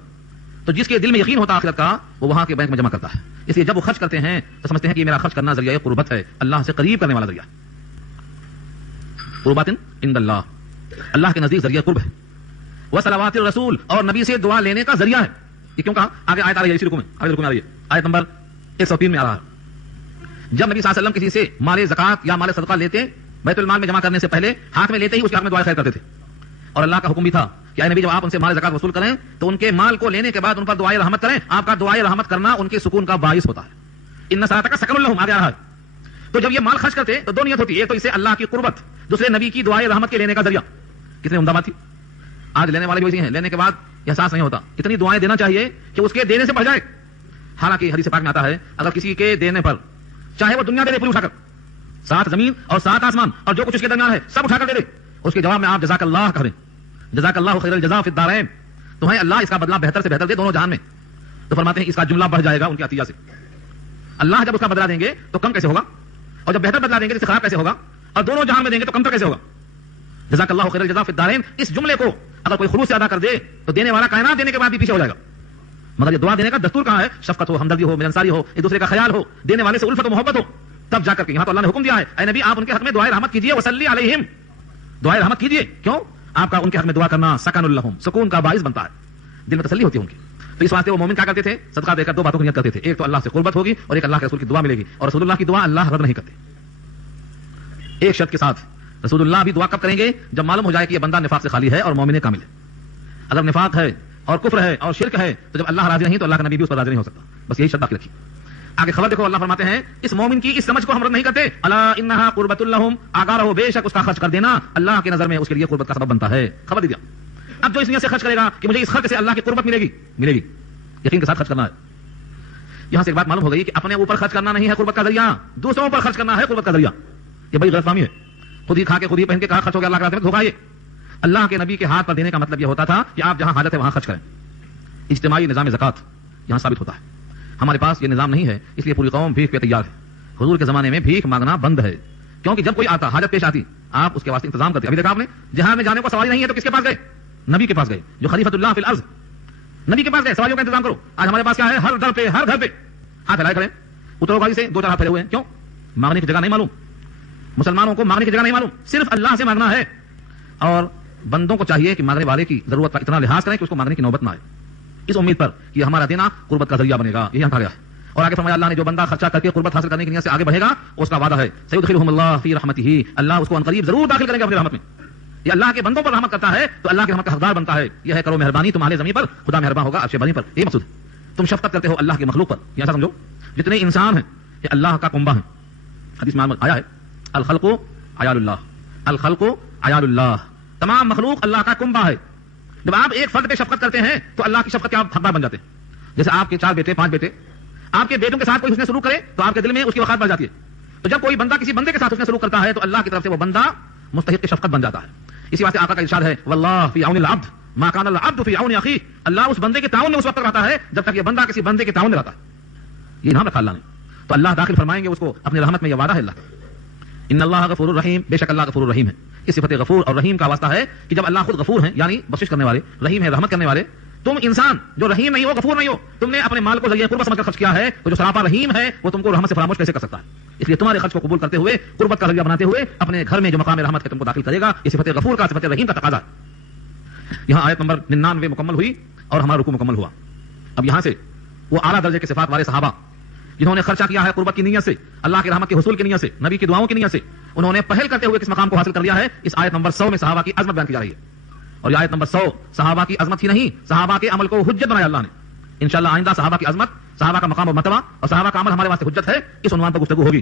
تو جس کے دل میں یقین ہوتا ہے آخرت کا, وہ وہاں کے بینک میں جمع کرتا ہے. اس لیے جب وہ خرچ کرتے ہیں تو سمجھتے ہیں کہ یہ میرا خرچ کرنا ذریعہ قربت ہے, اللہ سے قریب کرنے والا ذریعہ. قربات عند اللہ, اللہ کے نزدیک ذریعہ قرب ہے. وصلوات الرسول, اور نبی سے دعا لینے کا ذریعہ ہے. یہ کیوں کہا, آگے آیت آ رہی ہے, اسی رکوع میں, آگے رکوع میں آ رہی ہے, آیت نمبر 103 میں آ رہا ہے. جب نبی صلی اللہ علیہ وسلم کسی سے مال زکات یا مال صدقہ لیتے, بیت المال میں جمع کرنے سے پہلے ہاتھ میں لیتے ہی اس کے حق میں دعا خیر کرتے تھے. اور اللہ کا حکم بھی تھا کہ اے نبی, جب آپ ان سے مال زکات وصول کریں تو ان کے مال کو لینے کے بعد ان پر دعائے رحمت کریں. آپ کا دعائے رحمت کرنا ان کے سکون کا باعث ہوتا ہے. ان صلاتک سکن لہم, آگے آ رہا ہے. تو جب یہ مال خرچ کرتے تو 2 نیت ہوتی ہے, ایک تو اسے اللہ کی قربت, دوسرے نبی کی دعائے رحمت کے لینے کا ذریعہ. کتنی عمدہ بات تھی. آج لینے والے بھی ویسے ہیں, لینے کے بعد احساس نہیں ہوتا. اتنی دعائیں دینا چاہیے کہ اس کے دینے سے بڑھ جائے. حالانکہ حدیث پاک میں آتا ہے, اگر کسی کے دینے پر چاہے وہ دنیا دے دے پوری اٹھا کر, 7 زمین اور 7 آسمان اور جو کچھ اس کے درمیان ہے سب اٹھا کر دے دے, اس کے جواب میں آپ جزاک اللہ کریں, جزاک اللہ خیر الجزاء فی الدارین, تمہیں اللہ اس کا بدلہ بہتر سے بہتر دے دونوں جہان میں. تو فرماتے ہیں اس کا جملہ بڑھ جائے گا ان کے عطیہ سے. اللہ جب اس کا بدلہ دیں گے تو کم کیسے ہوگا, اور جب بہتر بدلہ دیں گے تو خراب کیسے ہوگا, اور دونوں جہان میں دیں گے تو کم تر کیسے ہوگا. جزاک اللہ خیر الجزاء فی الدارین, اس جملے کو اگر کوئی خلوص سے ادا کر دے تو دینے والا کائنات دینے کے بعد بھی پیچھے ہو جائے گا. مگر یہ دعا دینے کا دستور کہاں ہے, شفقت ہو, ہمدردی ہو, ملنساری ہو, ایک دوسرے کا خیال ہو, دینے والے سے الفت و محبت ہو, تب جا کر کے. یہاں تو اللہ نے حکم دیا ہے, اے نبی آپ ان کے حق میں دعائے رحمت کیجیے, وصلی علیہم, دعائے رحمت کیجیے. کیوں, آپ کا ان کے حق میں دعا کرنا سکن لہم, سکون کا باعث بنتا ہے, دل میں تسلی ہوتی ہے ان کی. تو اس واسطے وہ مومن کیا کرتے تھے, صدقہ دے کر 2 باتوں کی نیت کرتے تھے, ایک تو اللہ سے قربت ہوگی اور ایک اللہ کے رسول کی دعا ملے گی. اور رسول اللہ کی دعا اللہ رد نہیں کرتے. ایک شرط کے ساتھ, رسول اللہ بھی دعا کب کریں گے, جب معلوم ہو جائے کہ یہ بندہ نفاق سے خالی ہے اور مومن کامل ہے. اگر نفاق ہے اور کفر ہے اور شرک ہے تو جب اللہ راضی نہیں تو اللہ کا نبی بھی اس پر راضی نہیں ہو سکتا. بس یہی شرط باقی رکھی. آگے خبر دیکھو, اللہ فرماتے ہیں اس مومن کی اس سمجھ کو ہم رد نہیں کرتے. الا انها قربۃ لهم, آگاہ رہو, بے شک اس کا خرچ کر دینا اللہ کی نظر میں اس کے لیے قربت کا سبب بنتا ہے. خبر دے دیا. اب جو اس نیت سے خرچ کرے گا کہ مجھے اس خرچ سے اللہ کی قربت ملے گی, یقین کے ساتھ خرچ کرنا ہے. یہاں سے ایک بات معلوم ہو گئی کہ اپنے اوپر خرچ کرنا نہیں ہے قربت کا ذریعہ, دوسروں پر خرچ کرنا ہے قربت کا ذریعہ. یہ بڑی غلط فہمی ہے. خود ہی کھا کے خود ہی پہن کے کہا خرچ ہو گیا, اللہ کا دھوکہ. یہ اللہ کے نبی کے ہاتھ پر دینے کا مطلب یہ ہوتا تھا کہ آپ جہاں حاجت ہے وہاں خرچ کریں. اجتماعی نظام زکات یہاں ثابت ہوتا ہے. ہمارے پاس یہ نظام نہیں ہے, اس لیے پوری قوم بھیک پہ تیار ہے. حضور کے زمانے میں بھیک مانگنا بند ہے, کیونکہ جب کوئی آتا, حاجت پیش آتی, آپ اس کے واسطے انتظام کرتے. ابھی دیکھا آپ نے, جہاں میں جانے کو سواری نہیں ہے تو کس کے پاس گئے, نبی کے پاس گئے, جو خلیفۃ اللہ فی الارض, نبی کے پاس گئے, سواریوں کا انتظام کرو. آج ہمارے پاس کیا ہے, ہر گھر پہ ہاتھ ہلائے کھڑے, اترو گاڑی سے 2-4 ہاتھ پھیلے ہوئے ہیں. کیوں, مانگنے کی جگہ نہیں معلوم. مسلمانوں کو مانگنے کی جگہ نہیں معلوم, صرف اللہ سے مانگنا ہے. اور بندوں کو چاہیے کہ مانگنے والے کی ضرورت کا اتنا لحاظ کریں کہ اس کو مانگنے کی نوبت نہ آئے، اس امید پر کہ ہمارا دینا قربت کا ذریعہ بنے گا. یہ یہاں کہا گیا ہے. اور آگے فرمایا اللہ نے جو بندہ خرچہ کر کے قربت حاصل کرنے کی نیت سے آگے بڑھے گا اس کا وعدہ ہے سیدخلہم اللہ فی رحمتہ، اللہ اس کو عنقریب ضرور داخل کریں گے اپنی رحمت میں. یہ اللہ کے بندوں پر رحمت کرتا ہے تو اللہ کی رحمت کا حقدار بنتا ہے. یہ ہے کرو مہربانی تم اہل زمین پر، خدا مہربان ہوگا عرش بنی پر. یہ مقصود ہے. تم شفقت کرتے ہو اللہ کی مخلوق پر. ایسا سمجھو جتنے انسان ہیں یہ اللہ کا کنبہ ہیں. حدیث میں آیا ہے الخلق عیال اللہ، الخلق عیال اللہ، تمام مخلوق اللہ کا کنبہ ہے. جب آپ ایک فرد پہ شفقت کرتے ہیں تو اللہ کی شفقت کے آپ حقدار بن جاتے ہیں. جیسے آپ کے 4 بیٹے 5 بیٹے، آپ کے بیٹوں کے ساتھ کوئی حسن سلوک کرے تو آپ کے دل میں اس کی وقار بڑھ جاتی ہے. تو جب کوئی بندہ کسی بندے کے ساتھ حسن سلوک کرتا ہے تو اللہ کی طرف سے وہ بندہ مستحق شفقت بن جاتا ہے. اسی واسطے آقا کا ارشاد ہے واللہ فی عون العبد ما کان العبد فی عون اخیہ، اللہ اس بندے کے تعاون میں اس وقت تک رہتا ہے جب تک یہ بندہ کسی بندے کے تعاون میں رہتا ہے. یہ نام رکھا اللہ نے تو اللہ داخل فرمائیں گے اس کو اپنی رحمت میں. یہ وعدہ ہے اللہ کا. ان اللہ غفور الرحیم، بے شک اللہ غفور الرحیم ہے. اس صفت غفور اور رحیم کا واسطہ ہے کہ جب اللہ خود غفور ہیں یعنی بخشش کرنے والے، رحیم ہے رحمت کرنے والے، تم انسان جو رحیم نہیں ہو غفور نہیں ہو، تم نے اپنے مال کو ذریعہ قربت سمجھ کر خرچ کیا ہے، تو جو سراپا رحیم ہے وہ تم کو رحمت سے فراموش کیسے کر سکتا ہے؟ اس لیے تمہارے خرچ کو قبول کرتے ہوئے قربت کا ذریعہ بناتے ہوئے اپنے گھر میں جو مقام رحمت ہے تم کو داخل کرے گا. یہ صفت غفور کا صفت رحیم کا تقاضا. یہاں آیت نمبر 99 مکمل ہوئی اور ہمارا رکوع مکمل ہوا. اب یہاں سے وہ اعلیٰ درجے کے صفات والے صحابہ جنہوں نے خرچہ کیا ہے قربت کی نیت سے، اللہ کی رحمت کے حصول کی نیت سے، نبی کی دعاؤں کی نیت سے، انہوں نے پہل کرتے ہوئے کس مقام کو حاصل کر لیا ہے. اس آیت نمبر 100 میں صحابہ کی عظمت بیان کی جا رہی ہے. اور یہ آیت نمبر 100 صحابہ کی عظمت ہی نہیں، صحابہ کے عمل کو حجت بنایا اللہ نے. انشاءاللہ آئندہ صحابہ کی عظمت، صحابہ کا مقام و مرتبہ اور صحابہ کا عمل ہمارے واسطے حجت ہے، اس عنوان پر گفتگو ہوگی.